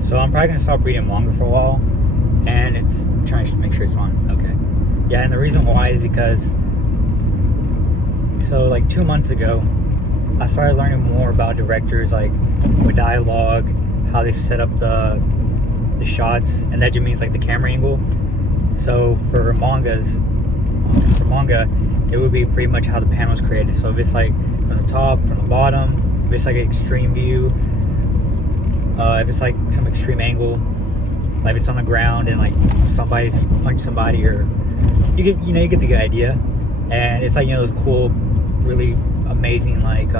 So I'm probably gonna stop reading manga for a while, and I'm trying to make sure it's on. Okay. Yeah, and the reason why is because, so like 2 months ago, I started learning more about directors, like with dialogue, how they set up the shots, and that just means like the camera angle. So for manga, it would be pretty much how the panel is created. So if it's like from the top, from the bottom, if it's like an extreme view, if it's like some extreme angle, like if it's on the ground and like somebody's punched somebody, or you get the idea. And it's like, those cool, really amazing like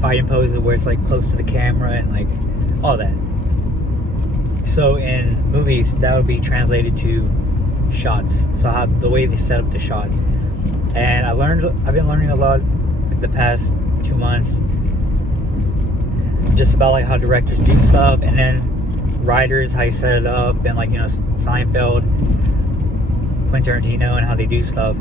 fighting poses where it's like close to the camera and like all that. So in movies, that would be translated to shots. So how the way they set up the shot. And I've been learning a lot like the past 2 months, just about like how directors do stuff, and then writers, how you set it up, and like Seinfeld, Quentin Tarantino, and how they do stuff.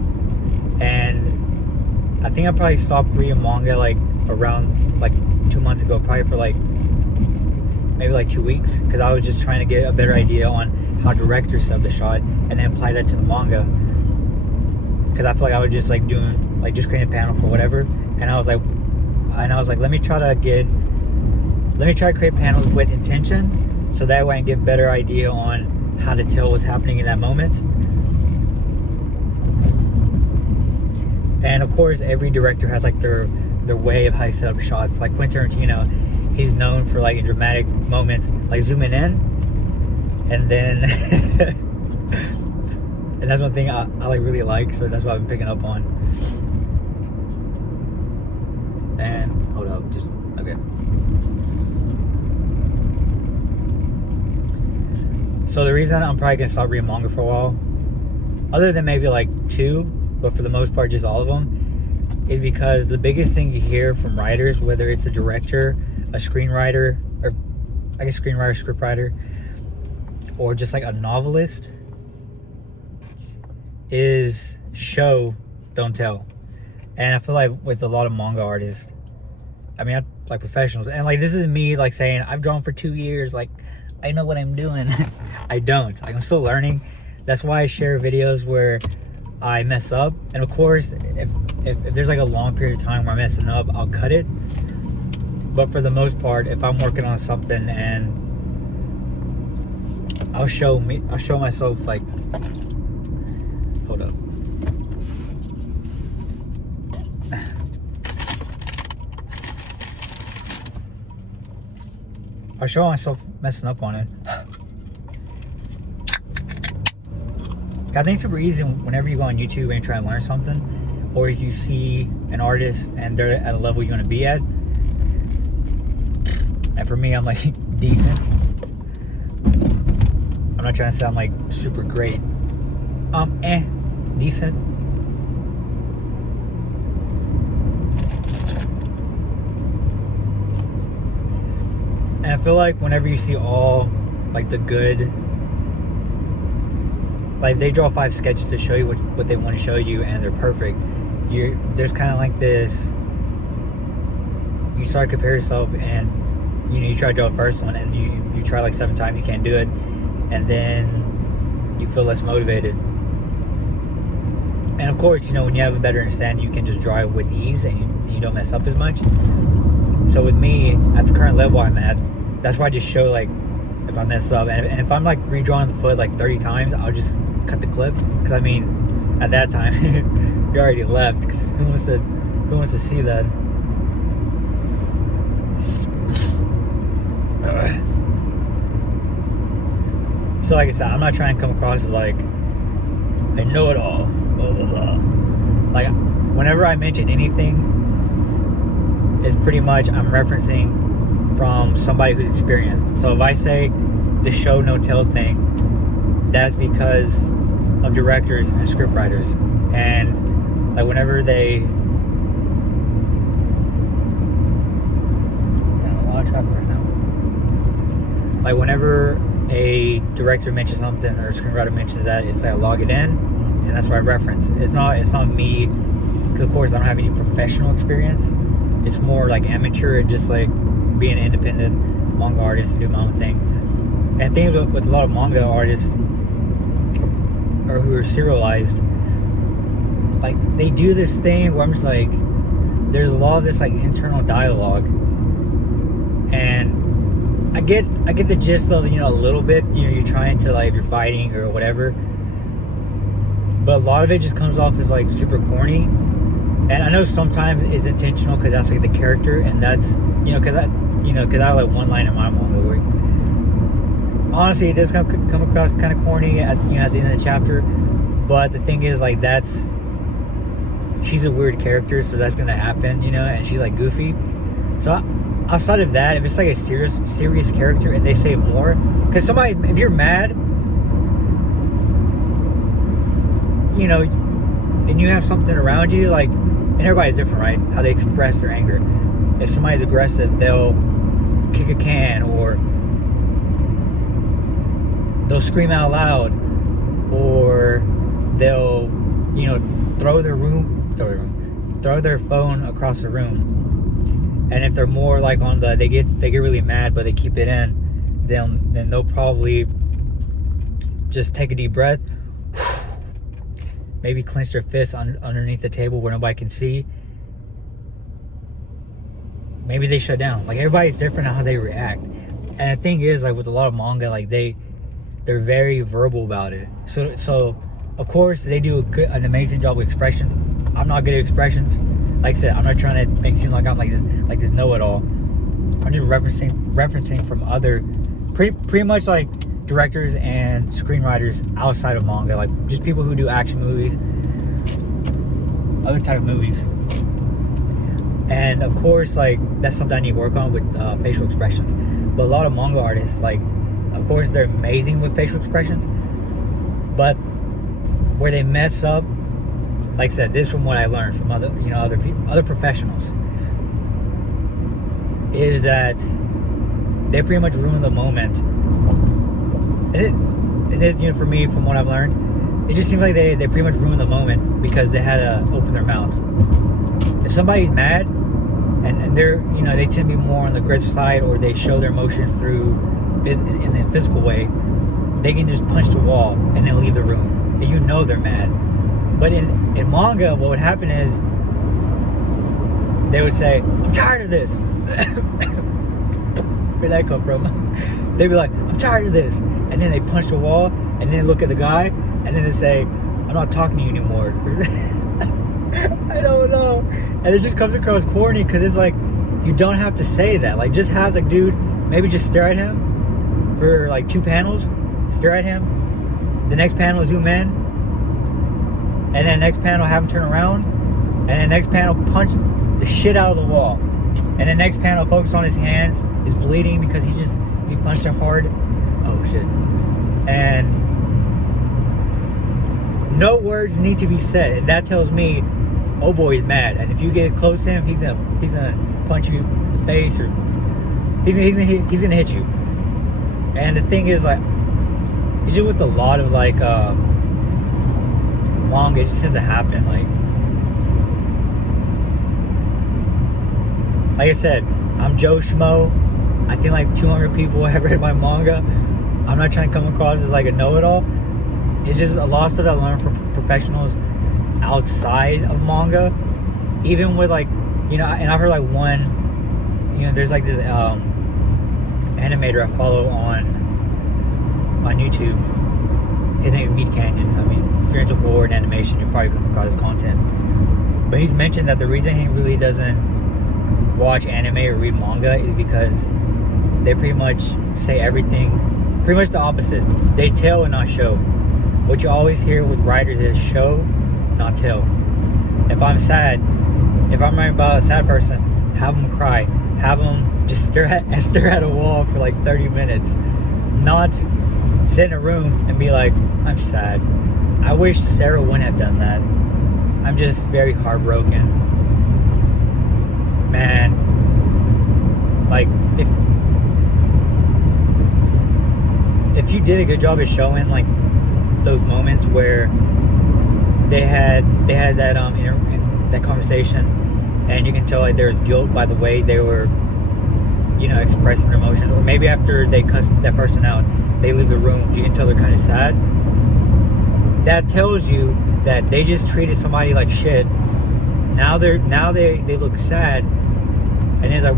And I think I probably stopped reading manga like around like 2 months ago, probably for like maybe like 2 weeks, because I was just trying to get a better idea on how directors set up the shot and then apply that to the manga. Because I feel like I was just like doing like just creating a panel for whatever, and I was like let me try to create panels with intention, so that way I can get a better idea on how to tell what's happening in that moment. And of course, every director has like their way of how you set up shots. Like Quentin Tarantino, he's known for like in dramatic moments, like zooming in, and then and that's one thing I like really like. So that's what I've been picking up on. And hold up, just okay. So the reason I'm probably gonna stop reading manga for a while, other than maybe like 2, but for the most part just all of them, is because the biggest thing you hear from writers, whether it's a director, a screenwriter, or I guess screenwriter, scriptwriter, or just like a novelist, is show, don't tell. And I feel like with a lot of manga artists, I mean, like professionals, and like this is me like saying I've drawn for 2 years, like I know what I'm doing. I don't. Like, I'm still learning. That's why I share videos where I mess up, and of course if there's like a long period of time where I'm messing up, I'll cut it. But for the most part, if I'm working on something, and I'll show myself like, hold up, I'll show myself messing up on it. I think it's super easy whenever you go on YouTube and try and learn something, or if you see an artist and they're at a level you want to be at. And for me, I'm like decent. I'm not trying to sound like super great. Decent. And I feel like whenever you see all like the good, like they draw 5 sketches to show you what they want to show you, and they're perfect, there's kind of like this, you start to compare yourself, and you try to draw the first one, and you try like 7 times, you can't do it, and then you feel less motivated. And of course, when you have a better understanding, you can just draw it with ease, and you don't mess up as much. So with me, at the current level I'm at, that's why I just show like if I mess up, and if I'm like redrawing the foot like 30 times, I'll just cut the clip, because I mean, at that time you already left, because who wants to see that? So like I said, I'm not trying to come across as like I know it all, blah blah blah. Like whenever I mention anything, it's pretty much I'm referencing from somebody who's experienced. So if I say the show no tell thing, that's because of directors and scriptwriters. And like whenever they, a lot of traffic right now. Like whenever a director mentions something or a screenwriter mentions that, it's like I log it in, and that's what I reference. It's not me, because of course I don't have any professional experience. It's more like amateur and just like be an independent manga artist and do my own thing. And things with a lot of manga artists or who are serialized, like they do this thing where I'm just like, there's a lot of this like internal dialogue, and I get the gist of, you know, a little bit, you know, you're trying to, like, if you're fighting or whatever, but a lot of it just comes off as like super corny. And I know sometimes it's intentional because that's like the character, and that's, you know, because I have like one line in my manga where honestly it does come across kind of corny at, you know, at the end of the chapter. But the thing is, like, she's a weird character, so that's gonna happen, you know, and she's like goofy. So outside of that, if it's like a serious character and they say more, because somebody, if you're mad, you know, and you have something around you, like, and everybody's different, right? How they express their anger. If somebody's aggressive, they'll kick a can, or they'll scream out loud, or they'll, you know, throw their phone across the room. And if they're more like on the, they get really mad but they keep it in, then they'll probably just take a deep breath, maybe clench their fists underneath the table where nobody can see. Maybe they shut down. Like, everybody's different on how they react. And the thing is, like, with a lot of manga, like, they're very verbal about it. So of course they do an amazing job with expressions. I'm not good at expressions. Like I said, I'm not trying to make it seem like I'm like this know-it-all. I'm just referencing from other pretty much like directors and screenwriters outside of manga, like just people who do action movies, other type of movies. And of course, like, that's something I need to work on with facial expressions. But a lot of manga artists, like, of course they're amazing with facial expressions, but where they mess up, like I said, this is from what I learned from other people, other professionals, is that they pretty much ruin the moment. And it is, you know, for me, from what I've learned, it just seems like they pretty much ruin the moment because they had to open their mouth. If somebody's mad and they're, you know, they tend to be more on the aggressive side, or they show their emotions through in a physical way, they can just punch the wall and then leave the room, and you know they're mad. But in manga, what would happen is they would say, "I'm tired of this." Where'd that come from? They'd be like, "I'm tired of this," and then they punch the wall, and then look at the guy, and then they say, "I'm not talking to you anymore." I don't know, and it just comes across corny because it's like, you don't have to say that. Like, just have the dude maybe just stare at him for like 2 panels, stare at him. The next panel, zoom in, and then next panel have him turn around, and then next panel punch the shit out of the wall, and then next panel focus on his hands, is bleeding because he punched it hard. Oh shit. And no words need to be said, and that tells me, oh boy, he's mad. And if you get close to him, he's gonna punch you in the face, or he's gonna hit you. And the thing is, like, it's just with a lot of like manga, it just tends to happen. Like I said, I'm Joe Schmo. I think like 200 people have read my manga. I'm not trying to come across as like a know-it-all. It's just a lot of stuff I learned from professionals outside of manga. Even with, like, you know, and I've heard like one, you know, there's like this animator I follow on YouTube. His name is Meat Canyon. I mean, if you're into horror and animation, you'll probably come across his content. But he's mentioned that the reason he really doesn't watch anime or read manga is because they pretty much say everything, pretty much the opposite. They tell and not show. What you always hear with writers is show, not tell. If I'm sad, if I'm writing about a sad person, have them cry. Have them just stare at a wall for like 30 minutes. Not sit in a room and be like, I'm sad. I wish Sarah wouldn't have done that. I'm just very heartbroken. Man, like, if you did a good job of showing like those moments where they had that that conversation, and you can tell like there was guilt by the way they were, expressing their emotions, or maybe after they cuss that person out, they leave the room, you can tell they're kind of sad. That tells you that they just treated somebody like shit. Now they look sad, and it's like,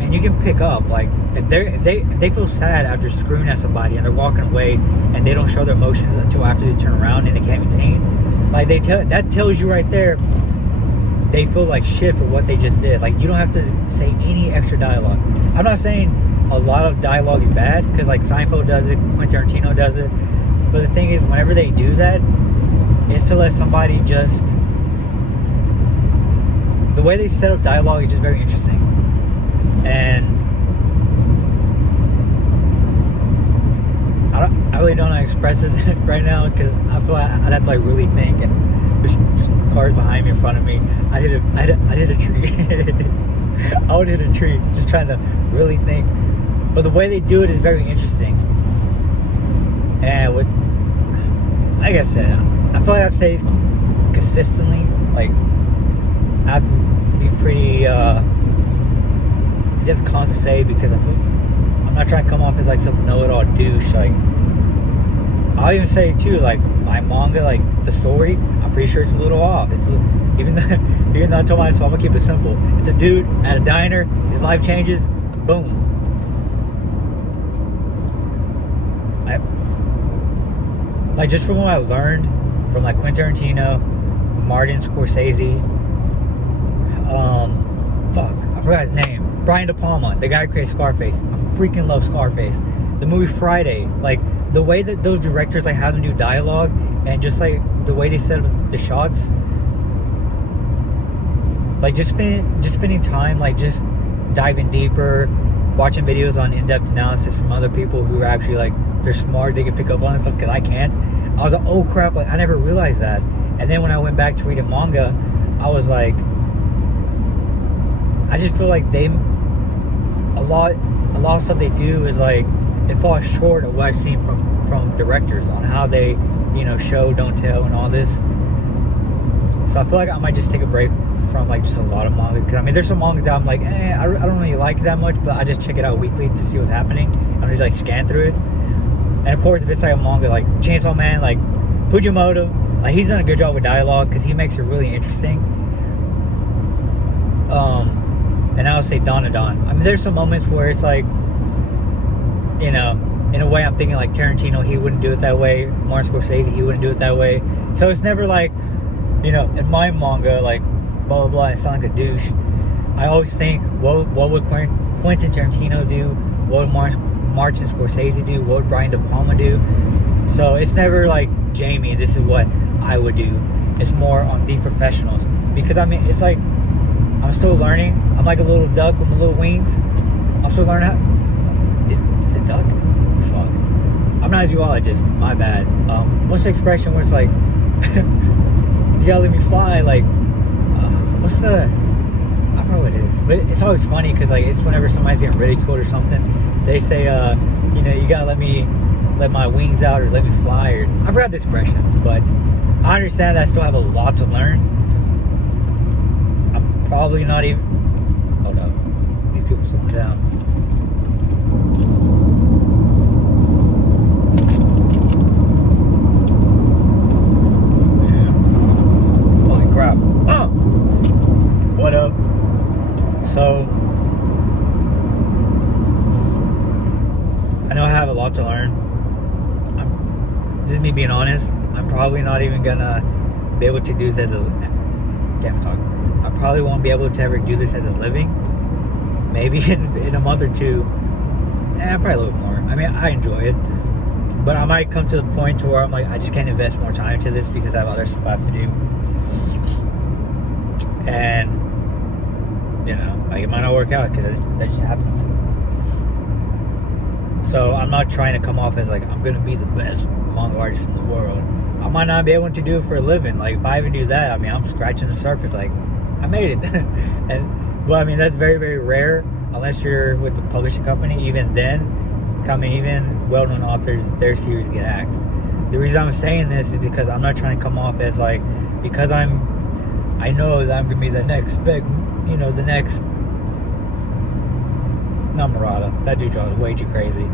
and you can pick up, like, if they feel sad after screaming at somebody and they're walking away and they don't show their emotions until after they turn around and they can't be seen. Like, that tells you right there they feel like shit for what they just did. Like, you don't have to say any extra dialogue. I'm not saying a lot of dialogue is bad, because like Seinfeld does it, Quentin Tarantino does it. But the thing is, whenever they do that, it's to let somebody just... The way they set up dialogue is just very interesting. And I really don't know how to express it right now, because I feel like I'd have to like really think, and there's just cars behind me, in front of me. I hit a tree. I would hit a tree just trying to really think. But the way they do it is very interesting. And like I said, I feel like I've said consistently, like, I have to be pretty just constant to say, because I'm not trying to come off as like some know-it-all douche. Like, I'll even say too, like, my manga, like the story, I'm pretty sure it's a little off. Even though I told myself I'm gonna keep it simple. It's a dude at a diner, his life changes, boom. Like, just from what I learned from like Quentin Tarantino, Martin Scorsese, I forgot his name, Brian De Palma, the guy who created Scarface. I freaking love Scarface. The movie Friday, like the way that those directors like have them do dialogue, and just like the way they set up the shots, like just spending time, like just diving deeper, watching videos on in-depth analysis from other people who are actually like, they're smart, they can pick up on this stuff, because I can't. I was like, oh crap, like I never realized that. And then when I went back to reading manga, I was like, I just feel like a lot of stuff they do is like, it falls short of what I've seen from directors on how they, show, don't tell, and all this. So I feel like I might just take a break from like just a lot of manga, because I mean, there's some mangas that I'm like, I don't really like it that much, but I just check it out weekly to see what's happening. I'm just like scan through it. And of course, if it's like a manga like Chainsaw Man, like Fujimoto, like he's done a good job with dialogue, because he makes it really interesting. And I would say Don. I mean, there's some moments where it's like, in a way I'm thinking like Tarantino, he wouldn't do it that way. Martin Scorsese, he wouldn't do it that way. So it's never like, in my manga, like, blah, blah, blah, I sound like a douche. I always think, what would Quentin Tarantino do? What would Martin Scorsese do? What would Brian De Palma do? So it's never like, Jamie, this is what I would do. It's more on these professionals. Because, I mean, it's like, I'm still learning. I'm like a little duck with my little wings. I'm still learning how... Is it duck? Fuck. I'm not a zoologist. My bad. What's the expression where it's like... you gotta let me fly, like... what's the... I forgot what it is. But it's always funny, because like, it's whenever somebody's getting ridiculed or something, they say, you gotta let my wings out, or let me fly, or... I forgot the expression, but I understand that I still have a lot to learn. I'm probably not even... Hold up. These people slowing down. Holy crap. Oh! What up? So, I know I have a lot to learn. This is me being honest. I'm probably not even gonna be able to do this as a... Damn, talk. I probably won't be able to ever do this as a living. Maybe in a month or two. Probably a little more. I mean, I enjoy it. But I might come to the point to where I'm like, I just can't invest more time into this, because I have other stuff I have to do. And, like, it might not work out, because that just happens. So I'm not trying to come off as like, I'm going to be the best manga artist in the world. I might not be able to do it for a living. Like, if I even do that, I mean, I'm scratching the surface. Like, I made it. But I mean, that's very, very rare, unless you're with the publishing company. Even then, even well-known authors, their series get axed. The reason I'm saying this is because I'm not trying to come off as like, because I know that I'm gonna be the next big, the next Not Murata. That dude draws way too crazy.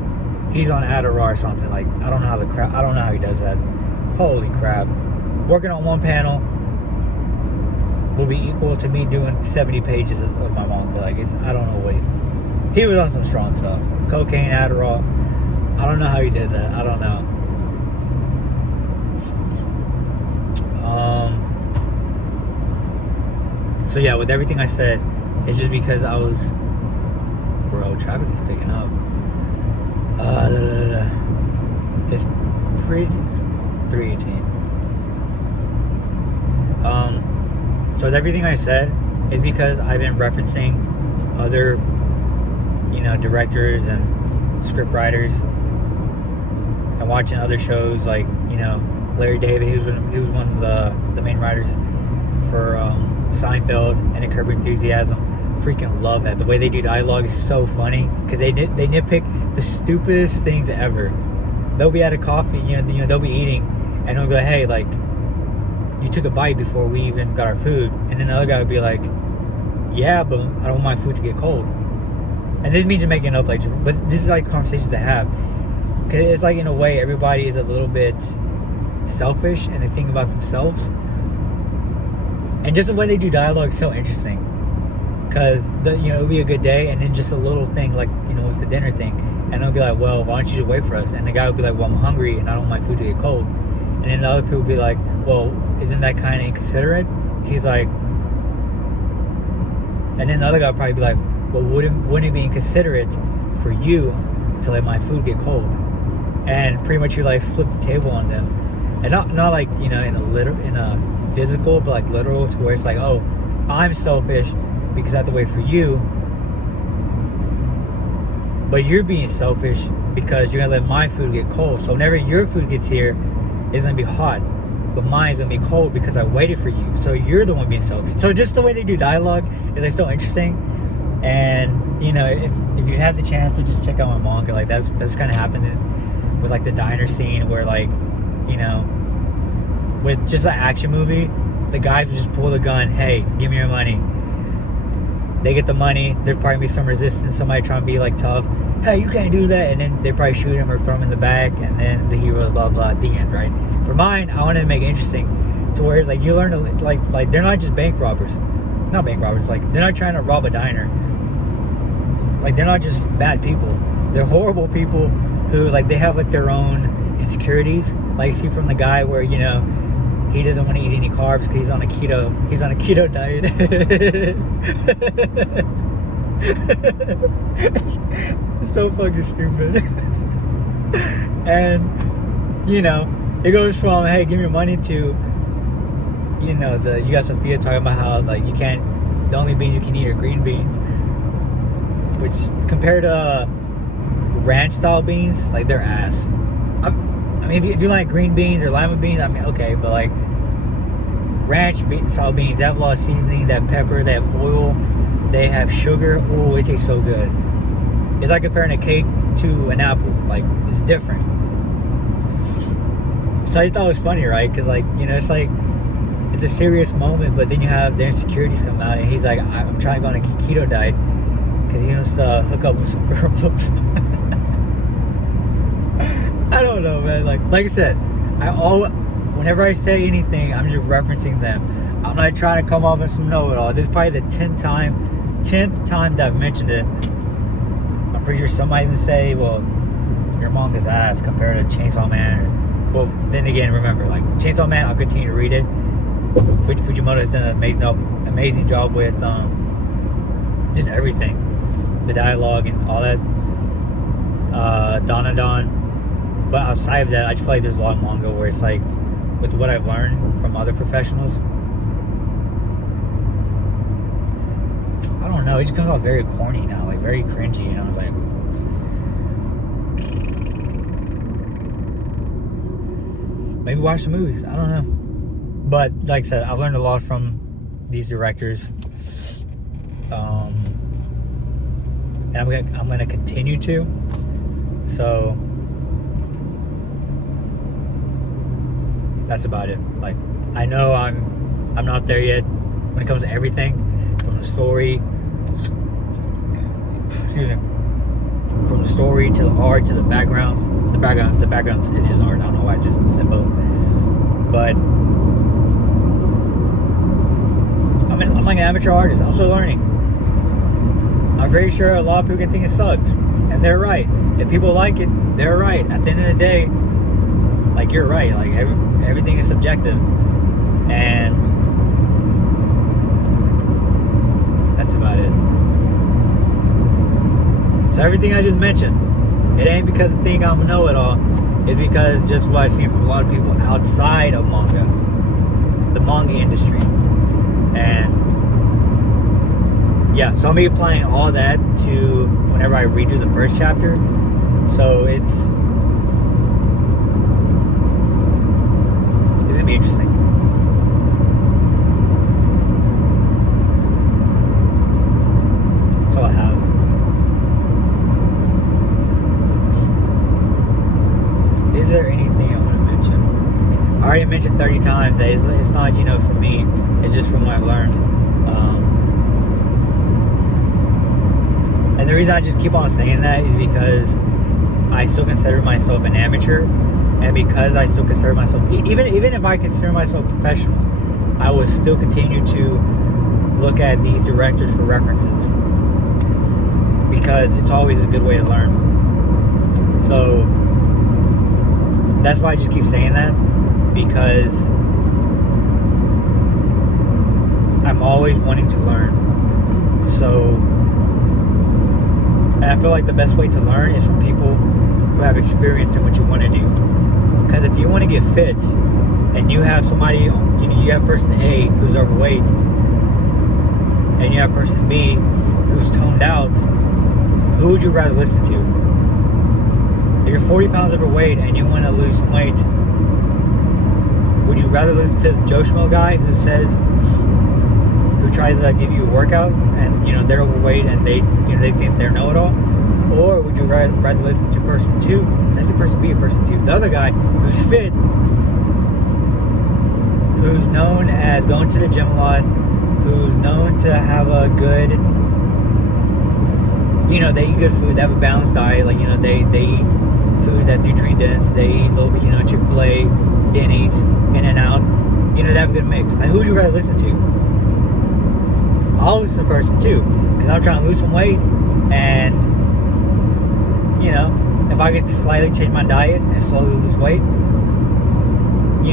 He's on Adderall or something. Like, I don't know how I don't know how he does that. Holy crap. Working on one panel will be equal to me doing 70 pages of my manga. Like, I don't know what he was on some strong stuff. Cocaine, Adderall. I don't know how he did that. I don't know. So yeah, with everything I said, it's just because I was, bro, traffic is picking up. It's pretty 318. So with everything I said, it's because I've been referencing other, directors and script writers, and watching other shows like, Larry David. He was one of the main writers for Seinfeld and Curb Your Enthusiasm. Freaking love that. The way they do dialogue is so funny because they nitpick the stupidest things ever. They'll be at a coffee, they'll be eating, and they'll be like, hey, like, you took a bite before we even got our food. And then the other guy would be like, yeah, but I don't want my food to get cold. And this means making up, like, but this is like conversations to have, because it's like, in a way, everybody is a little bit selfish and they think about themselves. And just the way they do dialogue is so interesting, because it'll be a good day, and then just a little thing like, with the dinner thing, and they'll be like, well, why don't you just wait for us? And the guy will be like, well, I'm hungry and I don't want my food to get cold. And then the other people will be like, well, isn't that kind of inconsiderate? He's like, and then the other guy will probably be like, well, wouldn't it be inconsiderate for you to let my food get cold? And pretty much you like flip the table on them, and not like, in a physical, but like literal, to where it's like, oh, I'm selfish because I have to wait for you, but you're being selfish because you're gonna let my food get cold. So whenever your food gets here, it's gonna be hot, but mine's gonna be cold because I waited for you. So you're the one being selfish. So just the way they do dialogue is like so interesting. And if you have the chance to just check out my manga, like that's kind of happens with like the diner scene, where like, with just an action movie, the guys would just pull the gun, hey, give me your money. They get the money, there'd probably be some resistance, somebody trying to be like tough, hey, you can't do that, and then they probably shoot him or throw him in the back, and then the hero, blah blah, at the end, right? For mine, I wanted to make it interesting to where it's like, you learn to like they're not just like they're not trying to rob a diner. Like, they're not just bad people, they're horrible people who, like, they have like their own insecurities. Like, see from the guy where, he doesn't want to eat any carbs because he's on a keto diet. It's so fucking stupid. And it goes from, hey, give me money, to you got Sophia talking about how, like, the only beans you can eat are green beans, which compared to ranch style beans, like, they're ass. I mean, if you like green beans or lima beans, I mean, okay, but like ranch style beans, they have a lot of seasoning, they have pepper, they have oil, they have sugar. Oh, it tastes so good. It's like comparing a cake to an apple. Like, it's different. So I thought it was funny, right? Because, like, it's like, it's a serious moment, but then you have their insecurities come out, and he's like, I'm trying to go on a keto diet because he wants to hook up with some girls. I don't know, man. Like I said, whenever I say anything, I'm just referencing them. I'm not trying to come off as some know-it-all. This is probably the 10th time that I've mentioned it. I'm pretty sure somebody's gonna say, well, your manga's ass compared to Chainsaw Man. Well, then again, remember, like, Chainsaw Man, I'll continue to read it. Fujimoto has done an amazing job with just everything, the dialogue and all that. Danadon. But outside of that, I just feel like there's a lot of manga where it's like, with what I've learned from other professionals, I don't know, it just comes out very corny now, like very cringy, It's like, maybe watch the movies, I don't know. But like I said, I've learned a lot from these directors, and I'm gonna continue to. So that's about it. Like, I know I'm not there yet when it comes to everything, from the story, excuse me, from the story to the art to the backgrounds. The backgrounds, it is art. I don't know why I just said both. But I'm like an amateur artist. I'm still learning. I'm very sure a lot of people can think it sucks, and they're right. If people like it, they're right. At the end of the day, like, you're right. Like, everything is subjective, and that's about it. So everything I just mentioned, it ain't because I think I'm a know-it-all. It's because just what I've seen from a lot of people outside of manga, the manga industry. And yeah, so I'll be applying all that to whenever I redo the first chapter. So it's gonna be interesting. That's all I have. Is there anything I want to mention? I already mentioned 30 times that it's not, for me. It's just from what I've learned. And the reason I just keep on saying that is because I still consider myself an amateur, and because I still consider myself, even if I consider myself professional, I will still continue to look at these directors for references, because it's always a good way to learn. So that's why I just keep saying that, because I'm always wanting to learn. So, and I feel like the best way to learn is from people who have experience in what you want to do. Because if you want to get fit, and you have somebody, you have person A who's overweight, and you have person B who's toned out, who would you rather listen to? If you're 40 pounds overweight and you want to lose some weight, would you rather listen to the Joe Schmo guy who tries to give you a workout, and they're overweight and they think they're know-it-all? Or would you rather listen to person 2? That's a person B or person 2. The other guy who's fit, who's known as going to the gym a lot, who's known to have a good, they eat good food, they have a balanced diet, like, they eat food that's nutrient dense, they eat a little bit, Chick-fil-A, Denny's, In-N-Out, they have a good mix. Like, who would you rather listen to? I'll listen to person 2, because I'm trying to lose some weight, and if I could slightly change my diet and slowly lose weight,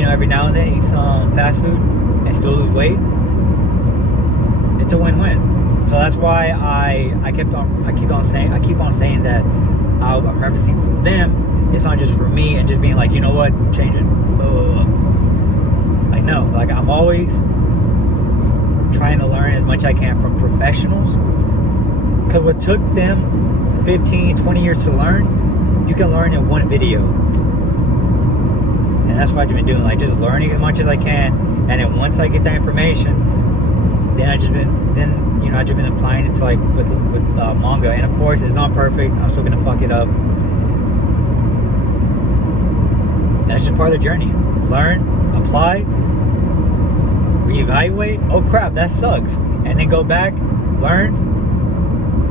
every now and then eat some fast food and still lose weight, it's a win-win. So that's why I keep on saying that I'm referencing from them. It's not just for me and just being like, you know what, change it. Like, no, like, I'm always trying to learn as much as I can from professionals, because what took them 15, 20 years to learn, you can learn in one video. And that's what I've been doing, like, just learning as much as I can, and then once I get that information, then I've just been applying it to, like, with manga. And of course, it's not perfect. I'm still gonna fuck it up. That's just part of the journey. Learn, apply, reevaluate. Oh crap, that sucks. And then go back, learn,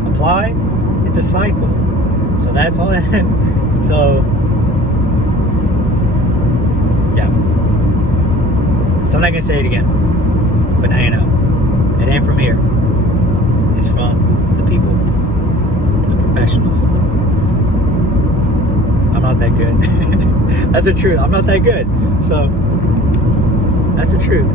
apply. It's a cycle. So that's all that. So yeah. So I'm not gonna say it again, but now you know. It ain't from here. It's from the people, the professionals. I'm not that good. That's the truth. I'm not that good. So that's the truth.